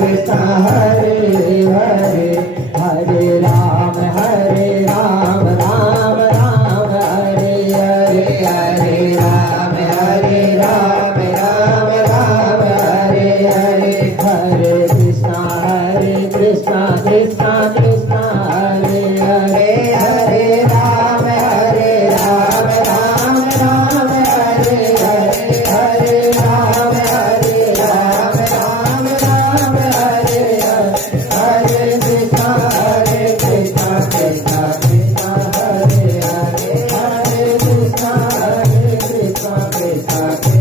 Krishna Hare Hare Hare Ram Ram Ram Hare Hare Hare Ram Ram Ram Hare Hare Hare Krishna Krishna Krishna Hare Hare Hare Ram Ram Hare Hare Hare Ram Ram Hare Hare Krishna Krishna Krishna Hare Hare Hare Krishna Krishna Krishna